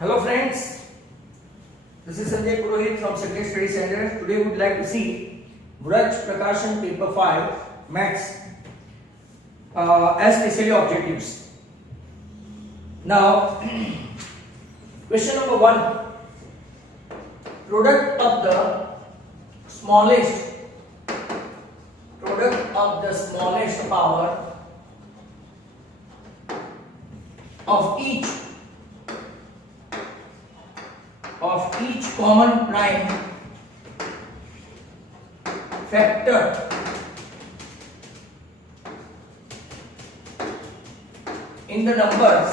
Hello friends, this is Sanjay Purohit from Secretary Study Center. Today we would like to see Vraj Prakashan paper 5 maths as specially objectives. Now question number 1, product of the smallest power of each common prime factor in the numbers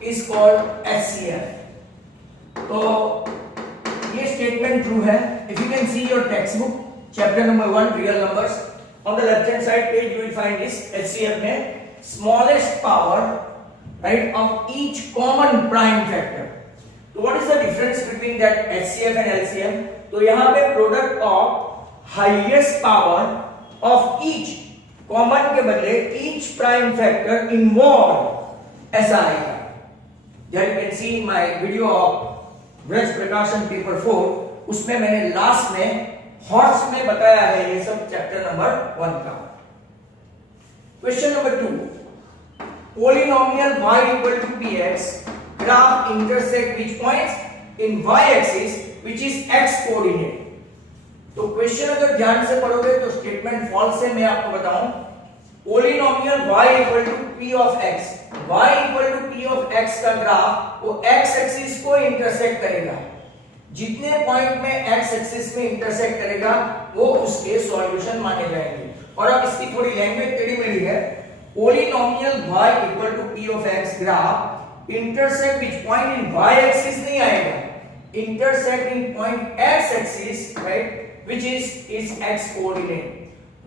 is called HCF. तो ये statement true है. If you can see your textbook chapter number 1 real numbers, on the left hand side page you will find this HCF में smallest power, right, of each common prime factor. So what is the difference between that HCF and LCM? तो यहाँ पे product of highest power of each common के बदले each prime factor involved ऐसा आएगा. That you can see in my video of Vraj Prakashan paper 4, उसमें मैंने last में हॉर्स में बताया है ये सब चैप्टर नंबर 1 का. Question number 2, polynomial y equal to px graph intersect which points in y axis which is x coordinate. तो क्वेश्चन अगर ध्यान से पढ़ोगे तो स्टेटमेंट फॉल्स है. मैं आपको बताऊं, polynomial y equal to p of x, y equal to p of x का ग्राफ वो x एक्सिस को इंटरसेक्ट करेगा. जितने पॉइंट में x एक्सिस में इंटरसेक्ट करेगा वो उसके सॉल्यूशन माने जाएंगे. और अब इसकी थोड़ी लैंग्वेज टेढ़ी मेढ़ी है. polynomial y equal to p of x graph intersect which point in y axis नहीं आएगा, intersect in point x axis, right, which is is x coordinate.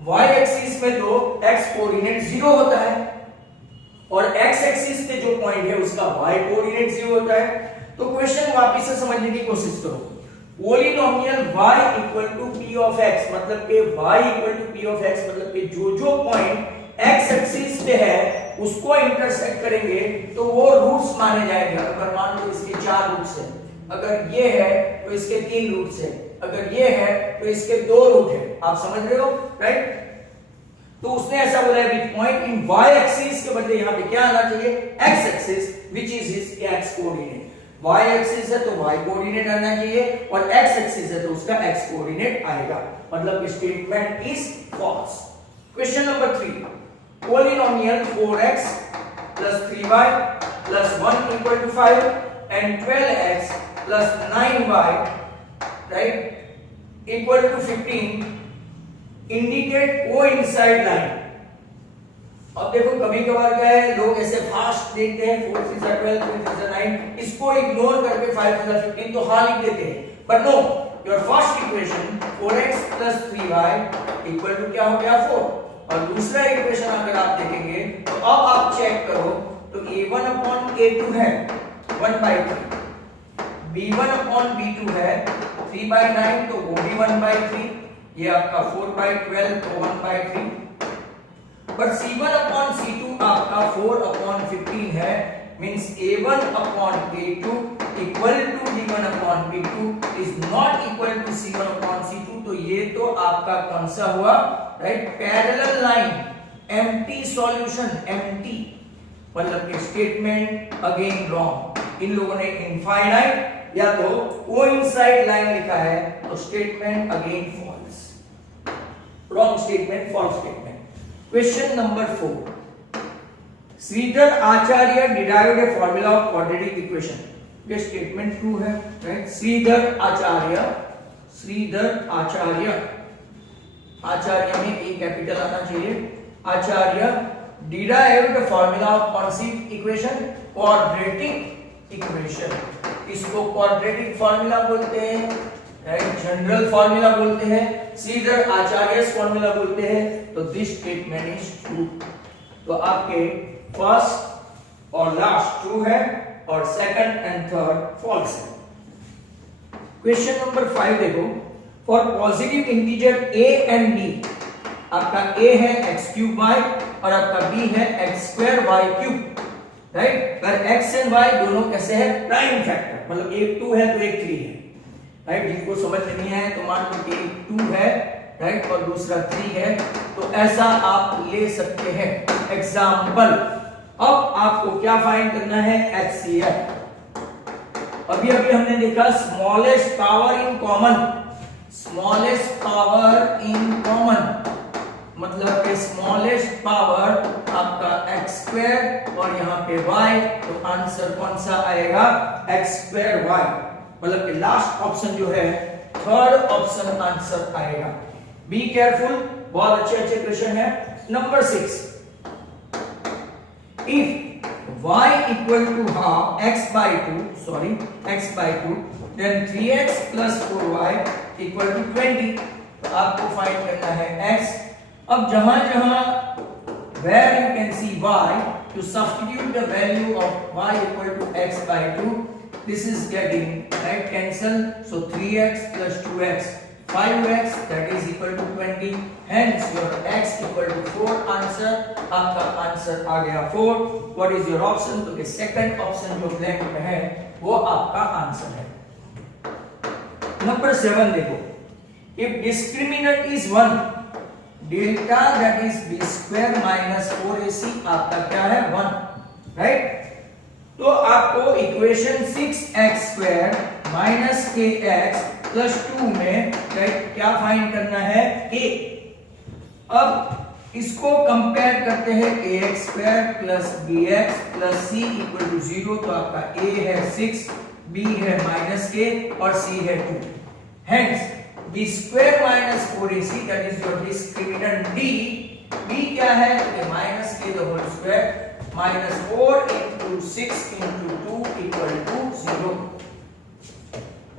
y axis में तो x कोऑर्डिनेट 0 होता है और x एक्सिस पे जो point है उसका y कोऑर्डिनेट 0 होता है. तो क्वेश्चन वापस से समझने की कोशिश करो. Polynomial y equal to p of x मतलब कि y equal to p of x मतलब कि जो पॉइंट x एक्सिस पे है उसको इंटरसेक्ट करेंगे तो वो रूट्स माने जाएंगे. अगर मान लो इसके 4 रूट्स हैं, अगर ये है तो इसके 3 रूट्स हैं, अगर ये है तो इसके 2 रूट है. आप समझ रहे हो, राइट? तो उसने ऐसा बोला है which point in y axis के बदले यहां पे क्या आना चाहिए, x axis which is his x coordinate. y axis है तो y कोऑर्डिनेट आना चाहिए और x एक्सिस है तो उसका x कोऑर्डिनेट आएगा. मतलब statement is false. Question number 3, polynomial 4x plus 3y plus 1 equal to 5 and 12x plus 9y, right, equal to 15 indicate coincide line. अब देखो कभी कभार क्या है, लोग ऐसे फास्ट देखते हैं 4 3 12 3 3 9, इसको इग्नोर करके 5 3 15 तो हाँ लिख देते हैं. But no, your first equation 4x plus 3y equal to क्या हो गया 4. और दूसरा इक्वेशन अगर आप देखेंगे तो अब आप चेक करो तो a1 upon a2 है 1/3, b1 upon b2 है 3/9 तो वो भी 1/3, ये आपका 4/12 तो 1/3. पर c1 upon c2 आपका 4 upon 15 है, means a1 upon a2 equal to b1 upon b2 is not equal to c1 upon c2. तो ये तो आपका कौन सा हुआ, right, parallel line. Empty solution, empty मतलब कि स्टेटमेंट अगेन रॉन्ग. इन लोगों ने इनफाइनाइट या तो कोइंसाइड लाइन लिखा है तो statement again false. Wrong statement, false statement. Question number 4, Shridhar Acharya derived a formula of quadratic equation. ये स्टेटमेंट ट्रू है, राइट. श्रीधर आचार्य में ए कैपिटल आना चाहिए. आचार्य डिराइव्ड फॉर्मूला ऑफ कौन सी इक्वेशन, क्वाड्रेटिक इक्वेशन. इसको क्वाड्रेटिक फॉर्मूला बोलते हैं, राइट, जनरल फॉर्मूला बोलते हैं, श्रीधर आचार्य फॉर्मूला बोलते हैं. तो दिस स्टेटमेंट इज ट्रू. तो आपके फर्स्ट और लास्ट ट्रू है और सेकंड एंड थर्ड फॉल्स है. क्वेश्चन नंबर 5 देखो, for positive integer a and b, आपका a है x³ y और आपका b है x²y³ राइट। पर x एंड y दोनों कैसे है प्राइम फैक्टर, मतलब एक 2 है तो एक 3 है राइट। जिनको समझ नहीं है तो मान लो कि एक 2 है राइट और दूसरा 3 है, तो ऐसा आप ले सकते हैं एग्जाम्पल। अब आपको क्या फाइंड करना है HCF। अभी हमने देखा smallest power in common, smallest power in common मतलब कि स्मॉलेस्ट पावर आपका x² और यहाँ पे y, तो आंसर कौन सा आएगा x²y, मतलब कि लास्ट ऑप्शन जो है थर्ड ऑप्शन आंसर आएगा। बी केयरफुल, बहुत अच्छे क्वेश्चन है। Number 6, if y equal to half x by 2 then 3x plus 4y equal to 20। तो आपको फाइंड करना है x। अब जहां where you can see y, to substitute the value of y equal to x by 2, this is getting right cancel, so 3x plus 2x 5x that is equal to 20, hence your x equal to 4 answer, आपका answer आ गया 4। What is your option, तो second option जो blank में है वो आपका answer है। Number 7 देखो, if discriminant is 1, delta that is b² minus 4ac आपका क्या है 1 राइट। तो आपको equation 6x² minus kx plus 2 में राइट क्या फाइंड करना है a। अब इसको कंपेयर करते हैं ax² plus bx plus c equal to 0, तो आपका a है 6, b है -k और c है 2, hence b² minus 4ac that is your discriminant d। b क्या है -k the whole square minus 4 into 6 into 2 equal to 0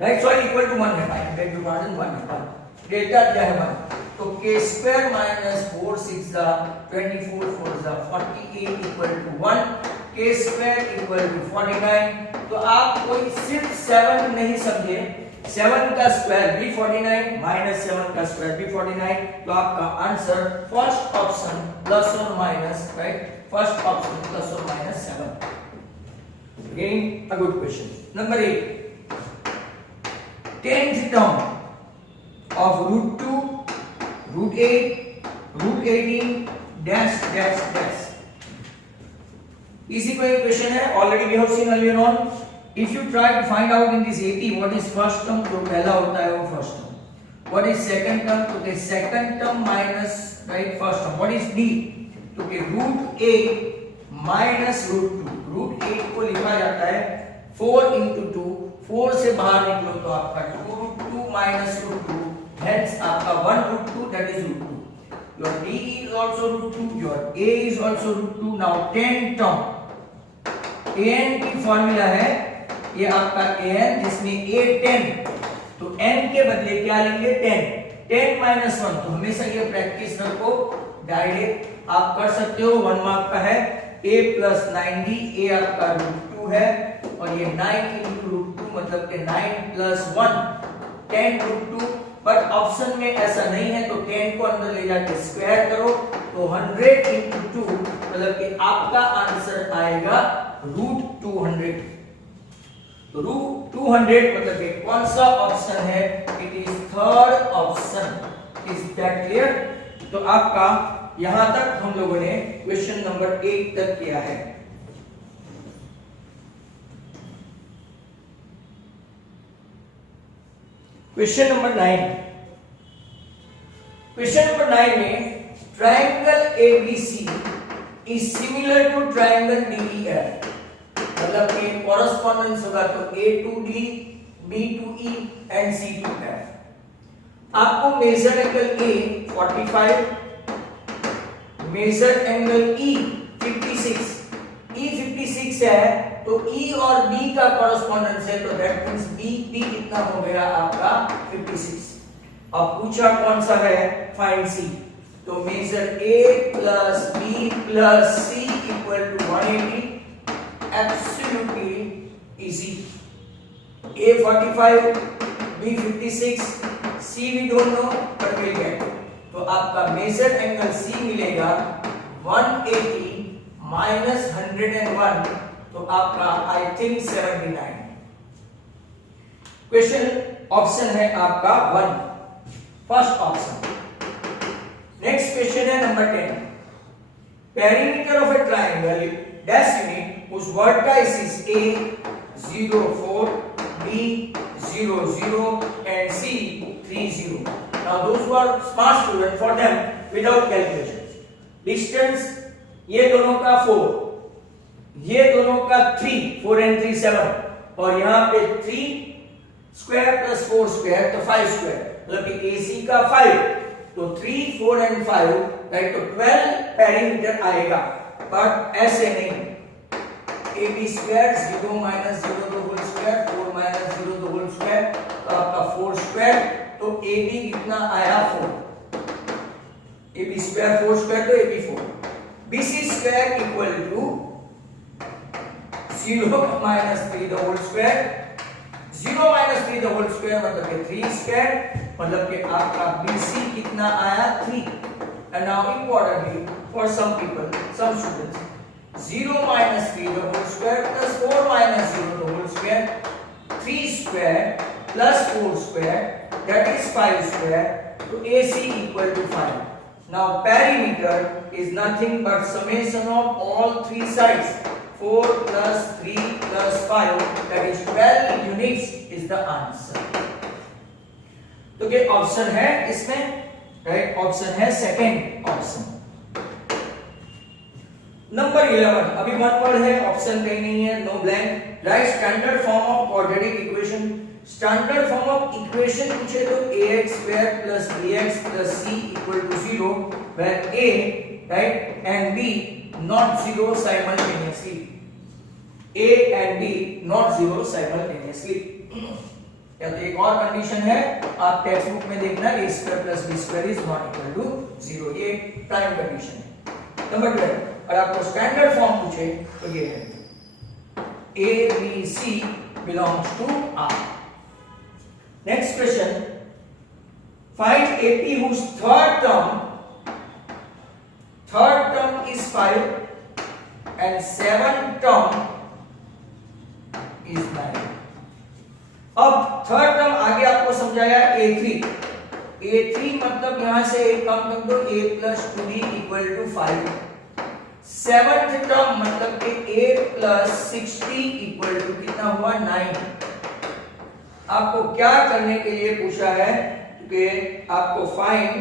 right, sorry equal to 1 है भाई, बेग टू पार्डन 1 है, डेल्टा क्या है 1, तो k² minus 4 6 the 24 4 the 48 equal to 1, k² equal to 49। तो आप कोई सिर्फ 7 नहीं समझे, 7 का स्क्वायर भी 49 माइनस 7 का स्क्वायर भी 49, तो आपका आंसर फर्स्ट ऑप्शन प्लस और minus right, first option plus और minus 7। Again a good question. Number 8, 10th term of √2 √8 √18 dash dash dash। इसी कोई क्वेश्चन है, already we have seen earlier on. If you try to find out in this 80 what is first term, तो पहला होता है वो first term, what is second term, तो के second term minus right first term, what is d, तो के √8 minus √2, √8 को लिखा जाता है 4 into 2, 4 से बाहर निकलो तो आपका 2√2 minus √2, hence आपका 1√2 that is √2, your d is also √2, your a is also √2। now 10 term, an की फॉर्मूला है ये आपका an जिसमें a 10, तो n के बदले क्या लेंगे 10 minus 1, तो हमेशा ये प्रैक्टिस रखो, डायरेक्ट आप कर सकते हो। 1 मार्क का है a plus 9d, a आपका √2 है और ये 9 into √2 मतलब कि 9 plus 1 10 √2, बट ऑप्शन में ऐसा नहीं है, तो 10 को अंदर ले जाके स्क्वायर करो, तो 100 into 2 मतलब कि आपका आंसर आएगा √200। तो √200 मतलब कि कौन सा ऑप्शन है, it is third option. Is that clear? तो आपका यहां तक हम लोगों ने क्वेश्चन नंबर 8 तक किया है। क्वेश्चन नंबर 9, क्वेश्चन नंबर 9 में triangle ABC is similar to triangle DEF, मतलब कि कॉरेस्पॉन्डेंस होगा तो A to D, B to E and C to F। आपको measure angle A 45, measure angle E 56, E 56 है तो E और B का कॉरेस्पॉन्डेंस है, तो दैट मींस B कितना हो गया आपका 56। अब पूछा कौन सा है, फाइंड C, तो measure A plus B plus C equal to 180, absolutely easy। A 45, B 56, C we don't know but we'll get। तो आपका मेजर एंगल C मिलेगा 180 -101, तो आपका आई थिंक 79। क्वेश्चन ऑप्शन है आपका 1, फर्स्ट ऑप्शन। नेक्स्ट क्वेश्चन है number 10। Perimeter of a triangle dash unit whose vertices A 0 4, B 0 0 and C 3 0. Now those who are smart students, for them without calculations, distance ये दोनों का 4, ये दोनों का 3, 4 and 3 7, और यहाँ पे 3 स्क्वायर प्लस 4 स्क्वायर तो 5 स्क्वायर, मतलब कि AC का 5, तो 3 4 and 5 राइट, तो 12 पेरीमीटर आएगा। बट ऐसे नहीं, AB square 0 minus 0 the whole square, 4 minus 0 the whole square, तो आपका 4 स्क्वायर, तो AB कितना आया 4, AB स्क्वायर 4 स्क्वायर तो AB 4, BC square equal to 0 minus 3 the whole square, 0 minus 3 the whole square मतलब कि 3 स्क्वायर, मतलब कि आपका BC कितना आया 3। And now importantly for some people, some students, 0 minus 3 the whole square plus 4 minus 0 the whole square, 3 square plus 4 square, that is 5 square, to AC equal to 5. Now perimeter is nothing but summation of all three sides, 4 plus 3 plus 5, that is 12 units is the answer. तो ये option है इसमें, right, option है second option. Number 11, अभी one word है, option कहीं नहीं है, no blank. Right standard form of quadratic equation. Standard form of equation पूछे तो ax square plus bx plus c equal to 0 where a, right, and b not 0 simultaneously, a and b not 0 simultaneously। या तो एक और condition है, आप text book में देखना, a square plus b square is not equal to 0, ये prime condition है। नंबर 12, और आपको स्टैंडर्ड फॉर्म पूछे तो ये है a b c belongs to R। Next question, find AP whose third term is 5 and 7th term is 9। अब third term आगे आपको समझाया A3 मतलब यहां से एक कम कर दो, a plus 2b equal to 5। Seventh term मतलब कि a plus 6b equal to कितना हुआ 9। आपको क्या करने के लिए पूछा है कि आपको find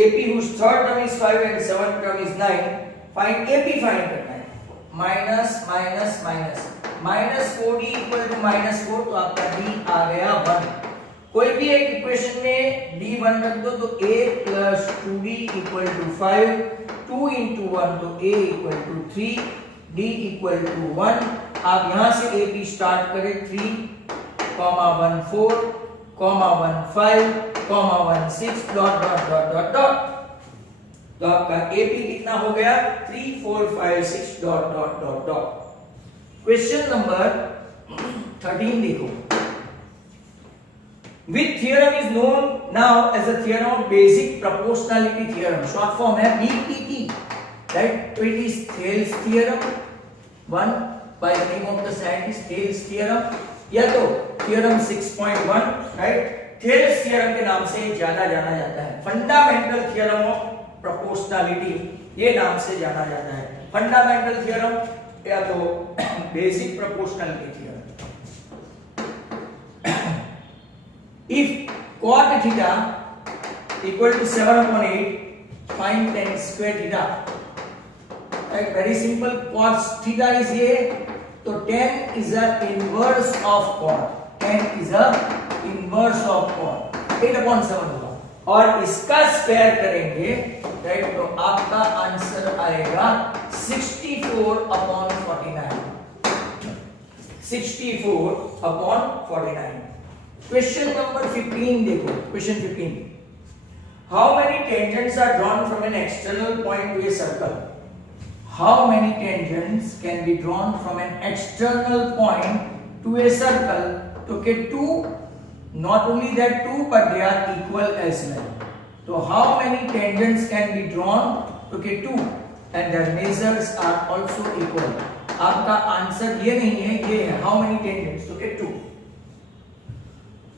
AP whose third term is 5 and 7th term is 9, find AP find करना है। Minus minus minus -4d equal to -4, तो आपका d आ गया 1। कोई भी एक इक्वेशन में d 1 रख दो तो a plus 2d equal to 5, 2 into 1 तो a equal to 3, d equal to 1। आप यहां से a b स्टार्ट करें, 3, 1 4, 1 5, 1 6 dot dot dot dot dot, तो आपका AP कितना हो गया 3 4 5 6 dot dot dot dot. Question number 13 देखो, which theorem is known now as a theorem of basic proportionality theorem, short form है BPT, right? So it is Thales theorem, one by the name of the scientist Thales theorem, या तो theorem 6.1, right? Thales theorem के नाम से ज्यादा जाना जाता है, fundamental theorem of proportionality ये नाम से जाना जाता है, fundamental theorem या तो basic proportionality theorem. If cot theta equal to 7/8, find tan square theta. Right, very simple, cos theta is ये, तो tan is a inverse of cot, tan is a inverse of cot, 8/7 होगा, और इसका square करेंगे, right, तो आपका answer आएगा 64/49, 64/49। Question number 15 देखो, question 15, how many tangents are drawn from an external point to a circle. How many tangents can be drawn from an external point to a circle, तो के 2, not only that 2 but they are equal as well। तो how many tangents can be drawn तो कि 2 and the measures are also equal. आपका answer ये नहीं है, ये है हाउ मेनी टेंजेंट्स, तो कि 2।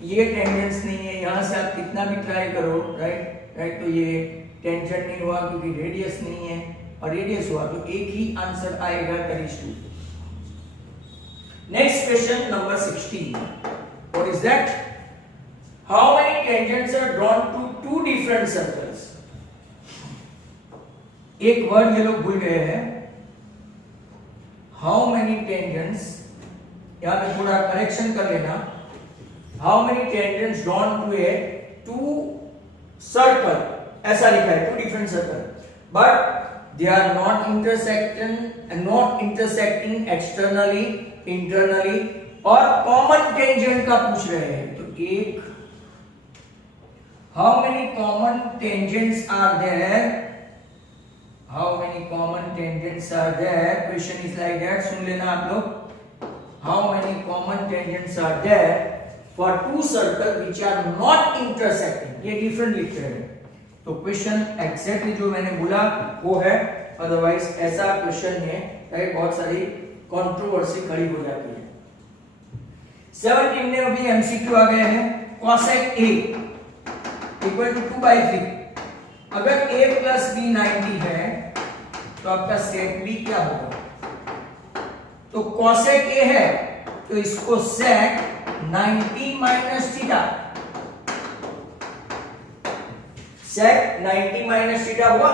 ये टेंजेंट्स नहीं है, यहां से आप कितना भी ट्राई करो, राइट, तो ये टेंजेंट नहीं हुआ क्योंकि रेडियस नहीं है, और रेडियस हुआ तो एक ही आंसर आएगा, that is 2। Next question number 16, what is that? How many tangents are drawn to two different circles? एक वर्ड ये लोग भूल गए हैं, हाउ मेनी टेंजेंट्स, यहां पे थोड़ा करेक्शन कर लेना, how many tangents drawn to a two circle, ऐसा लिखा है, two different circle, but they are not intersecting externally, internally, और common tangent का पूछ रहे हैं, तो एक, how many common tangents are there? How many common tangents are there? Question is like that, सुन लेना आप लोग, how many common tangents are there for two circles which are not intersecting? ये different लिख रहे हैं, तो क्वेश्चन एग्जैक्टली जो मैंने बोला वो है, अदरवाइज ऐसा क्वेश्चन में बहुत सारी कंट्रोवर्सी खड़ी हो जाती है। 17 में अभी एमसीक्यू आ गए हैं, cosec a इक्वल टू 2/3। अगर a प्लस b 90 है तो आपका sec b क्या होगा? तो cosec a है तो इसको sec 90 minus theta, sec 90 minus theta हुआ,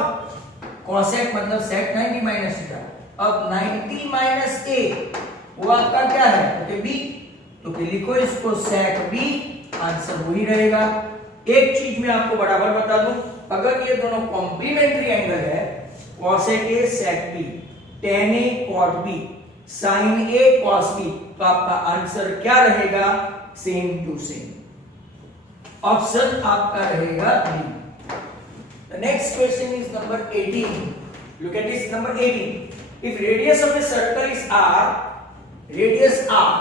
cosec मतलब sec 90 माइनस थीटा। अब 90 माइनस a वो आपका क्या है, तो b, तो लिखो इसको sec b, आंसर वही रहेगा। एक चीज मैं आपको बराबर बता दूं, अगर ये दोनों कॉम्प्लीमेंट्री एंगल है, cosec a sec b, tan a cot b, sin a cos b, तो आपका आंसर क्या रहेगा, सेम टू सेम। ऑप्शन आपका रहेगा B. The next question is number 18. Look at this, number 18. If radius of a circle is r, radius r,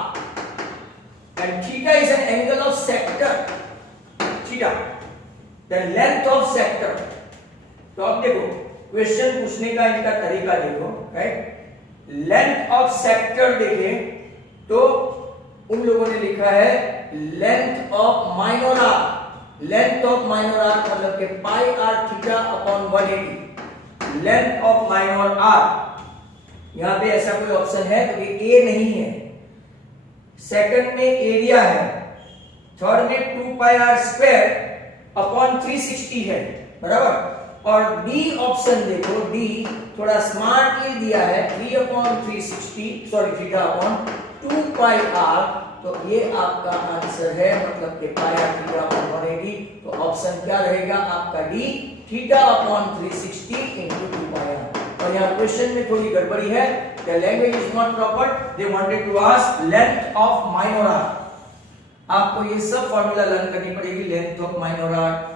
and theta is an angle of sector theta, then length of sector. तो अब देखो question पूछने का इनका तरीका देखो, right. Length of sector देखें तो उन लोगों ने लिखा है length of minor arc. Length of minor arc मतलब के pi r theta upon 180, length of minor arc. यहां पे ऐसा कोई ऑप्शन है तो ये ए नहीं है, सेकंड में एरिया है, थर्ड में 2 पाई आर स्क्वायर अपॉन 360 है, बराबर। और डी ऑप्शन देखो, डी थोड़ा स्मार्टली दिया है, 3 upon 360 sorry theta upon 2 pi r, तो ये आपका आंसर है, मतलब कि पाई आर थीटा अपॉन 180। तो ऑप्शन क्या रहेगा आपका D, theta upon 360 into 2 pi r. और यहाँ क्वेश्चन में थोड़ी गड़बड़ी है, the language is not proper, they wanted to ask length of minor arc. आपको ये सब फार्मूला लर्न करनी पड़ेगी, length of minor arc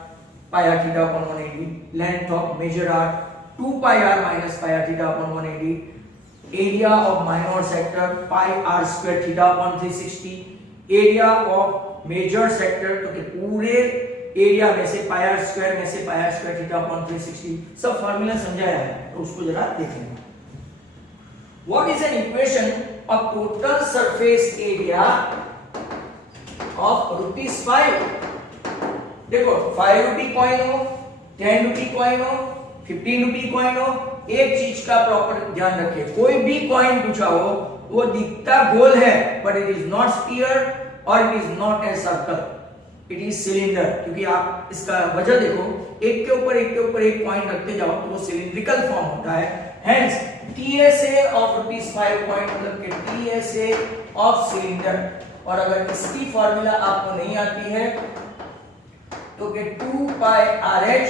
pi r theta upon 180, length of major arc 2 pi r minus pi r theta upon 180, area of minor sector pi r square theta upon 360, area of major sector तो कि पूरे area में से पाई r square में से पाई r square theta upon 360, सब formula समझाया है, तो उसको जरा देख लेना। What is an equation of total surface area of ₹5? देखो 5 रुपी कॉइन हो, 10 रुपी कॉइन हो, 15 रुपी कॉइन हो, एक चीज का प्रॉपर ध्यान रखिए, कोई भी कॉइन पूछा हो वो दिखता गोल है, but it is not sphere और it is not a circle, it is cylinder. क्योंकि आप इसका वजह देखो, एक के ऊपर एक कॉइन रखते जाओ तो वो सिलिंड्रिकल फॉर्म होता है। हेंस TSA ऑफ ₹5 कॉइन मतलब कि TSA ऑफ सिलेंडर। और अगर इसकी फार्मूला आपको नहीं आती है तो कि 2 पाई RH,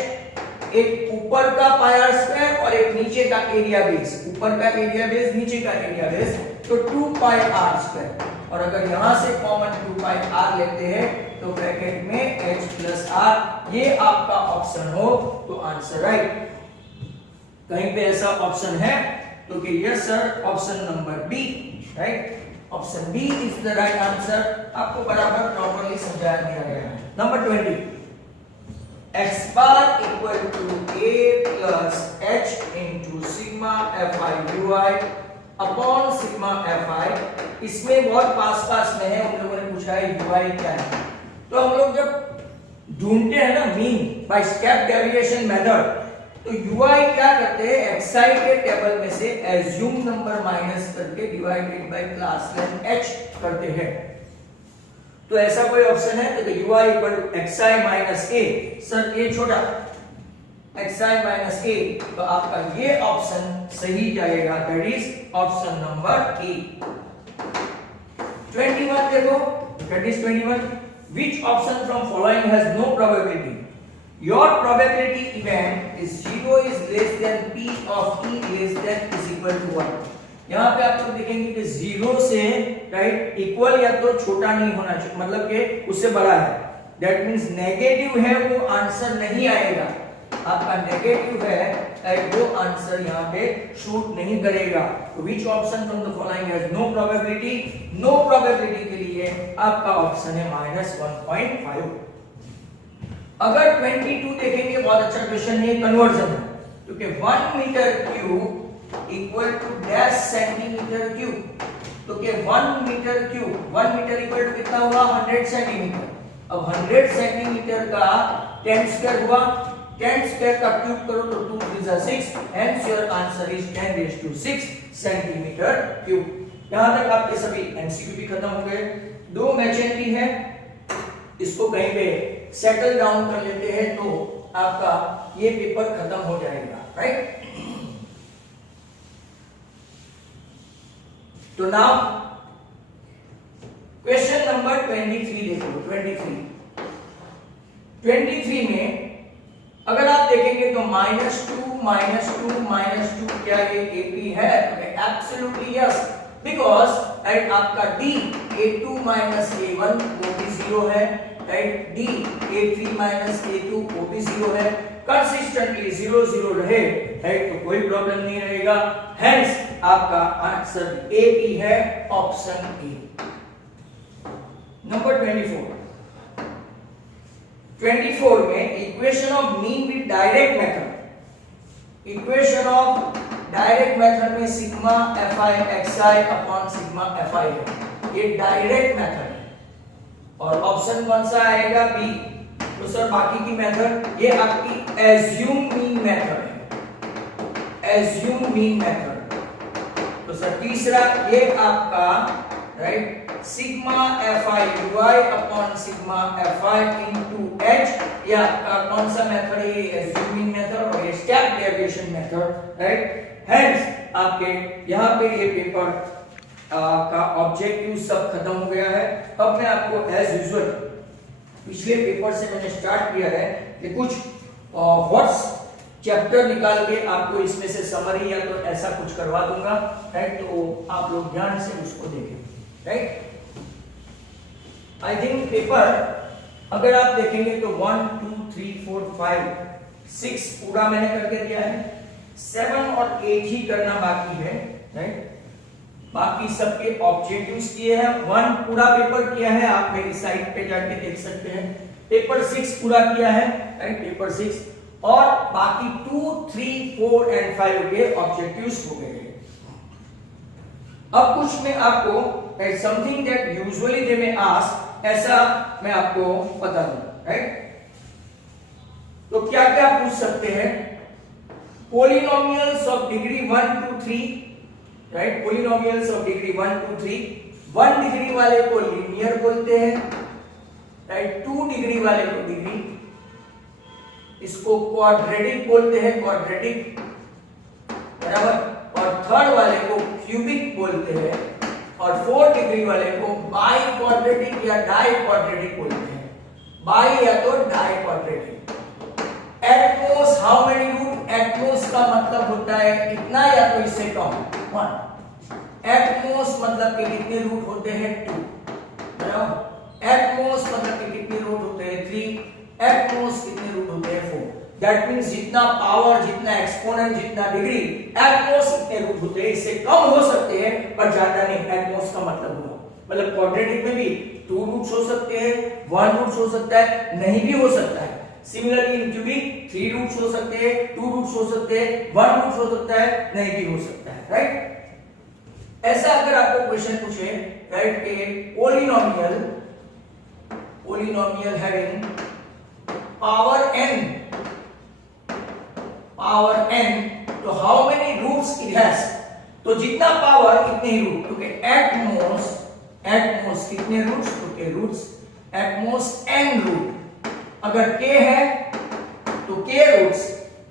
एक ऊपर का पाई आर स्क्वायर और एक नीचे का एरिया बेस, ऊपर का एरिया बेस नीचे का एरिया बेस, तो 2 पाई आर स्क्वायर। और अगर यहां से कॉमन 2 पाई आर लेते हैं तो ब्रैकेट में h प्लस आर, ये आपका ऑप्शन हो तो आंसर राइट। कहीं पे ऐसा ऑप्शन है तो कि yes sir, option number B, right, option B is the right answer. आपको बराबर प्रॉपर्ली समझाया दिया गया है। Number 20, x bar equal to a plus h h into sigma fi ui upon sigma fi। इसमें बहुत पास में है, उन लोगों ने पूछा है ui क्या है। तो हम लोग जब ढूंढते हैं ना mean by step deviation method, तो ui क्या करते हैं, xi के टेबल में से एज्यूम नंबर माइनस करके divided by class length h करते हैं। तो ऐसा कोई ऑप्शन है तो ui equal to xi minus a, sir a छोटा xi माइनस a, तो आपका ये ऑप्शन सही जाएगा, that is option number A. 21 देखो, that is 21, which option from following has no probability? Your probability event is 0 is less than p of e less than is equal to 1। यहाँ पे आप लोग देखेंगे कि 0 से राइट इक्वल या तो छोटा नहीं होना चाहिए, मतलब कि उससे बड़ा है, दैट मींस नेगेटिव है वो आंसर नहीं आएगा। आपका नेगेटिव है वो आंसर यहाँ पे शूट नहीं करेगा। Which option from the following has no probability? No probability के लिए आपका ऑप्शन है -1.5। अगर 22 देखेंगे, बहुत अच्छा क्वेश्चन है, कन्वर्जन है, क्योंकि 1 metre cube equal to dash centimetre cube, तो कि 1 metre cube, 1 metre equal to कितना हुआ, 100 सेंटीमीटर। अब 100 सेंटीमीटर का 10 स्क्वायर हुआ, 10 स्क्वायर का क्यूब करो तो 2 3 are 6, hence your answer is 10⁶ centimetre cube. यहां तक आपके सभी एमसीक्यू भी खत्म हो गए। 2 मैचेंटी है, इसको कहीं पे सेटल डाउन कर लेते हैं तो आपका ये पेपर खत्म हो जाएगा, राइट। तो नाउ क्वेश्चन नंबर 23 देखो। 23 में अगर आप देखेंगे तो -2 क्या ये AP है? एब्सोल्युटली यस, बिकॉज राइट आपका D A2 A1 वो भी 0 है, राइट। D A3 A2 वो भी 0 है, कंसिस्टेंटली 0 0 रहे, राइट, तो कोई प्रॉब्लम नहीं रहेगा। हेंस आपका आंसर AP है, ऑप्शन ए। नंबर 24 में equation of mean with direct method, equation of direct method में sigma fi xi upon sigma fi है, ये डायरेक्ट मेथड है। और ऑप्शन कौन सा आएगा? बी। तो सर बाकी की मेथड, ये आपकी एज्यूम मीन मेथड है, एज्यूम मीन मेथड। तो सर तीसरा ये आपका right sigma fi ui upon sigma fi into h, ये आपका कौन सा मेथड है? एज्यूम मीन मेथड और ये step deviation method, right. Hence आपके यहाँ पे ये पेपर का ऑब्जेक्टिव सब खत्म हो गया है। अब मैं आपको एज यूजुअल पिछले पेपर से मैंने स्टार्ट किया है कि कुछ व्हाट्स चैप्टर निकाल के आपको इसमें से समरी या तो ऐसा कुछ करवा दूंगा, राइट। तो आप लोग ध्यान से उसको देखें, राइट। आई थिंक पेपर अगर आप देखेंगे तो 1 2 3 4 5 6 पूरा मैंने करके दिया है, 7 और 8 ही करना बाकी है, राइट। बाकी सबके ऑब्जेक्टिव्स किए हैं। 1 पूरा पेपर किया है, आप मेरी साइट पे जाके देख सकते हैं। पेपर 6 पूरा किया है, राइट, पेपर 6, और बाकी 2 3 4 एंड 5 के ऑब्जेक्टिव्स हो गए। अब कुछ मैं आपको समथिंग दैट यूजुअली दे में आस्क, ऐसा मैं आपको बता दूं, राइट। तो क्या क्या पूछ सकते हैं? Polynomials of degree 1 2 3, right, polynomials of degree 1 2 3, 1 degree वाले को लीनियर बोलते हैं, राइट, 2 डिग्री वाले को डिग्री, इसको क्वाड्रेटिक बोलते हैं, क्वाड्रेटिक, बराबर, और थर्ड वाले को क्यूबिक बोलते हैं, और 4 डिग्री वाले को बाई क्वाड्रेटिक या डाई क्वाड्रेटिक बोलते हैं, बाई या तो di quadratic. At how many root? At का मतलब होता है इतना या तो इससे कम, 1। एट मतलब के कितने रूट होते हैं? 2, बराबर। एट मतलब के कितने रूट होते हैं? 3। एट कितने रूट होते हैं? 4। दैट मींस जितना पावर, जितना एक्सपोनेंट, जितना डिग्री, एट इतने रूट होते हैं, इससे कम हो सकते हैं पर ज्यादा नहीं। एट का मतलब हुआ, मतलब क्वाड्रेटिक में भी 2 रूट्स हो सकते हैं, 1 रूट्स हो सकता है, नहीं भी हो सकता है। सिमिलरली इन क्यूबिक 3 रूट्स हो सकते हैं, 2 रूट्स हो सकते हैं, 1 रूट्स हो सकता है, नहीं भी हो सकता है, राइट। ऐसा अगर आपको क्वेश्चन पूछे, राइट, ए polynomial having power n, तो how many roots it has, तो जितना पावर इतने ही रूट, क्योंकि एट मोस्ट कितने रूट्स, तो roots at most n root, अगर k है तो k रूट्स,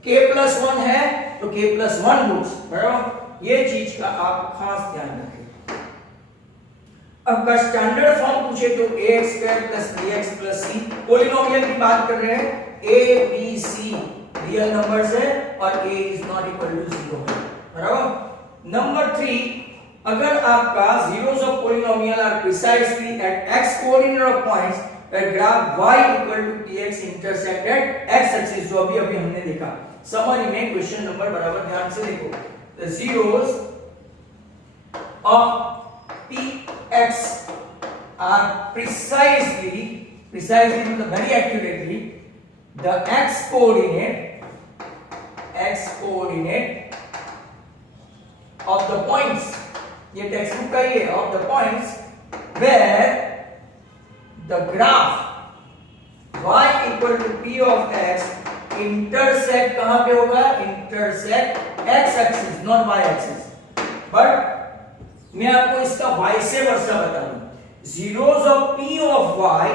k प्लस 1 है तो k प्लस 1 रूट्स, बराबर। ये चीज का आप खास ध्यान रखें। अब का स्टैंडर्ड फॉर्म पूछे तो ax² + bx + c, पॉलिनोमियल की बात कर रहे हैं, a b c real numbers है और a is not equal to 0 है, बराबर। नंबर 3, अगर आपका zeros of polynomial are precisely at x coordinate of points where graph y equal to px intersect at x axis, जो अभी हमने देखा। समरी में क्वेश्चन नंबर बराबर ध्यान से देखो, the zeros of px are precisely मतलब very accurately the x coordinate of the points, ये टेक्स्ट बुक का ही है, of the points where the graph y equal to p of x intersect, कहां पे होगा, intersect x axis not y axis, but मैं आपको इसका वाइस वर्सा बता दूं, zeros of p of y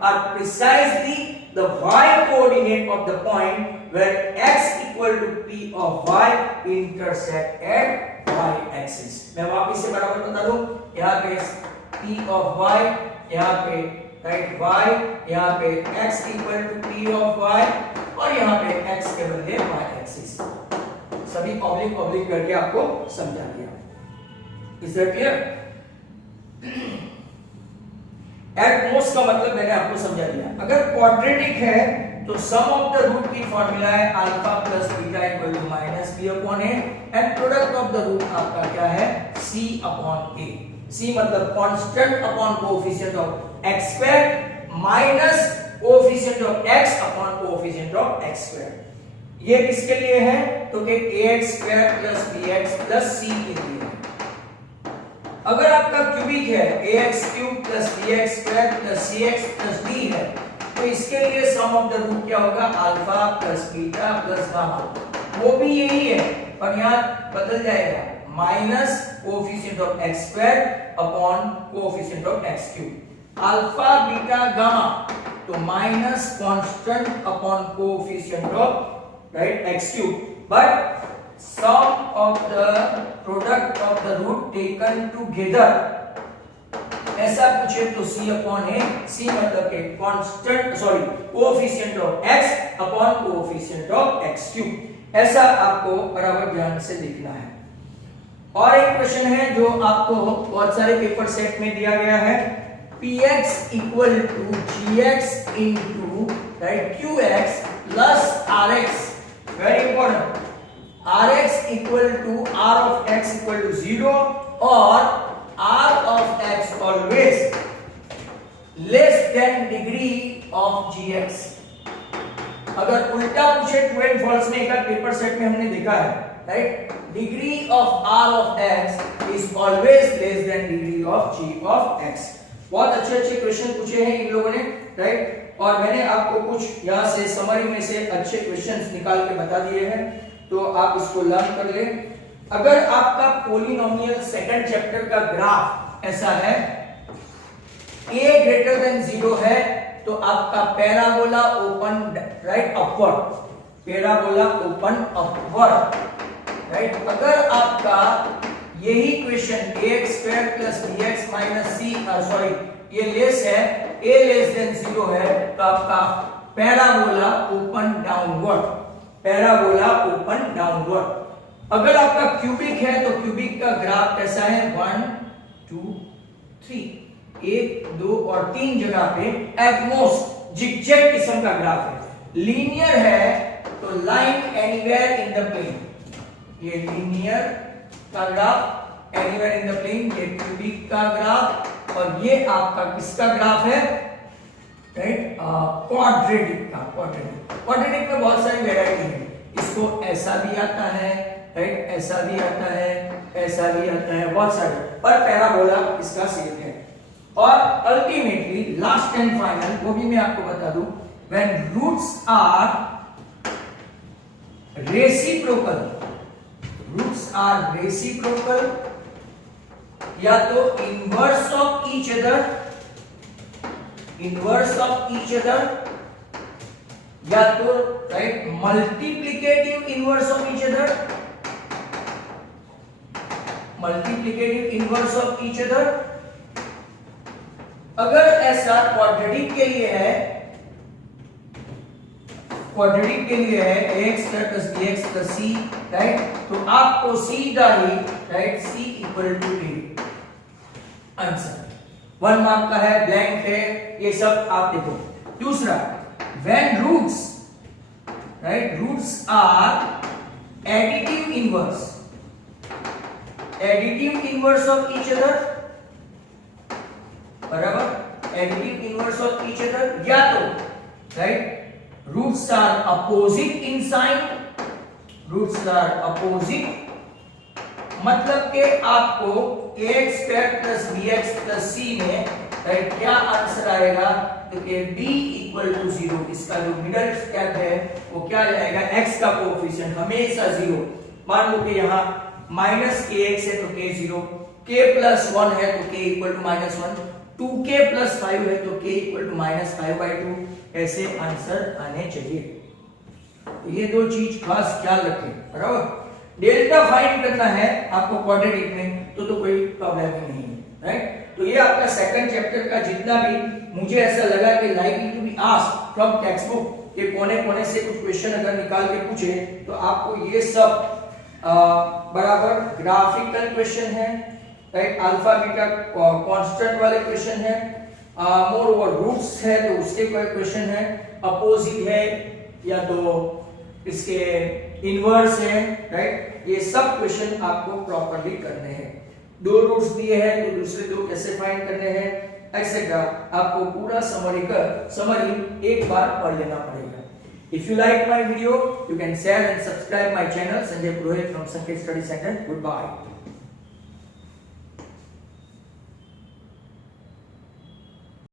are precisely the y coordinate of the point where x equal to p of y intersect at y axis। मैं वापस से बराबर बता दूं, यहाँ पे p of y, यहाँ पे राइट y, यहाँ पे x equal to p of y और यहाँ पे x के बदले y axis, सभी पब्लिक करके आपको समझा दिया। Is that clear? At most का मतलब मैंने आपको समझा दिया। अगर क्वाड्रेटिक है तो सम ऑफ द रूट की फॉर्मूला है alpha plus beta equal to minus b upon a, and product of the root आपका क्या है, c अपॉन ए। c मतलब constant upon coefficient of x square minus coefficient of x upon coefficient of x square. ये किसके लिए है, तो कि ax square plus bx plus c के लिए है। अगर आपका क्यूबिक है ax cube plus bx square plus cx plus d है, तो इसके लिए सम ऑफ द रूट क्या होगा, alpha plus beta plus gamma, वो भी यही है और यहाँ बदल जाएगा minus coefficient of x square upon coefficient of x cube. Alpha beta gamma तो minus constant upon coefficient of right x cube, but sum of the product of the root taken together, ऐसा पूछे तो c upon a, c मतलब के constant coefficient of x upon coefficient of x cube, ऐसा आपको बराबर ध्यान से लिखना है। और एक क्वेश्चन है जो आपको बहुत सारे पेपर सेट में दिया गया है, px equal to gx into right qx plus rx, very important, rx equal to r of x equal to 0 or r of x always less than degree of gx। अगर उल्टा पूछे true and false में, एक paper set में हमने देखा है right, degree of r of x is always less than degree of g of x। बहुत अच्छे क्वेश्चन पूछे हैं इन लोगों ने राइट, और मैंने आपको कुछ यहाँ से समरी में से अच्छे क्वेश्चंस निकाल के बता दिए हैं, तो आप इसको लर्न कर ले। अगर आपका पॉलिनोमियल सेकंड चैप्टर का ग्राफ ऐसा है, a ग्रेटर देन 0 है तो आपका parabola open right upward, parabola open upward right. अगर आपका यही question ax square plus bx minus c ये लेस है, a लेस देन 0 है तो आपका parabola open downward, parabola open downward. अगर आपका क्यूबिक है तो क्यूबिक का ग्राफ कैसा है, 1 2 3, 1 2 और 3 जगह पे एटमोस्ट जिगजैग किस्म का ग्राफ है। लीनियर है तो line anywhere in the plane, ये लीनियर का graph anywhere in the plane, ये क्यूबिक का ग्राफ, और ये आपका किसका ग्राफ है राइट, क्वाड्रेटिक में बहुत सारी वेराइटी है, इसको ऐसा भी आता है, राइट, ऐसा भी आता है, ऐसा भी आता है, बहुत सारे, पर पैराबोला इसका सेम है। और अल्टीमेटली लास्ट एंड फाइनल, वो भी मैं आपको बता दूं, when roots are reciprocal, roots are reciprocal या तो inverse of each other, inverse of each other, या तो right multiplicative inverse of each other, multiplicative inverse of each other. अगर ऐसा क्वाड्रेटिक के लिए है, क्वाड्रेटिक के लिए है ax plus bx plus c, right, तो आपको सीधा ही right c equal to a आंसर। 1 मार्क का है, ब्लैंक है, ये सब आप देखो। दूसरा, when roots, right, roots are additive inverse of each other, बराबर, additive inverse of each other, या तो right roots are opposite in sign, roots are opposite, मतलब के आपको ax square plus bx plus c में राइट क्या answer आएगा, तो कि b इक्वल टू 0, इसका जो मिडल स्टेप है वो क्या जाएगा, x का कोएफिशिएंट हमेशा 0। मान लो कि यहाँ माइनस kx है तो k 0, k प्लस 1 है तो k equal to minus 1, 2k plus 5 है तो k इक्वल टू माइनस 5/2, ऐसे आंसर आने चाहिए। तो ये दो चीज खास ख्याल रखें, बराबर। डेल्टा फाइंड करना है आपको क्वाड्रेटिक में तो कोई प्रॉब्लम ही नहीं है, राइट। तो ये आपका सेकंड चैप्टर का जितना भी मुझे ऐसा लगा कि likely to be asked from textbook, ये कोने-कोने से कुछ क्वेश्चन अगर निकाल के पूछे तो आपको ये सब बराबर ग्राफिकल क्वेश्चन है, राइट, अल्फा बीटा कांस्टेंट वाले क्वेश्चन है, मोर ओवर रूट्स है तो उसके कोई क्वेश्चन है, अपोजिट है या तो इसके इनवर्स है, राइट, ये सब क्वेश्चन आपको प्रॉपर्ली करने हैं। 2 रूट्स दिए हैं तो दूसरे 2 कैसे फाइंड करने हैं, एक्सेट्रा, आपको पूरा समरी एक बार पढ़ लेना पड़ेगा। If you like my video, you can share and subscribe my channel Sanjay Purohit from Sanket Study Centre. Good bye.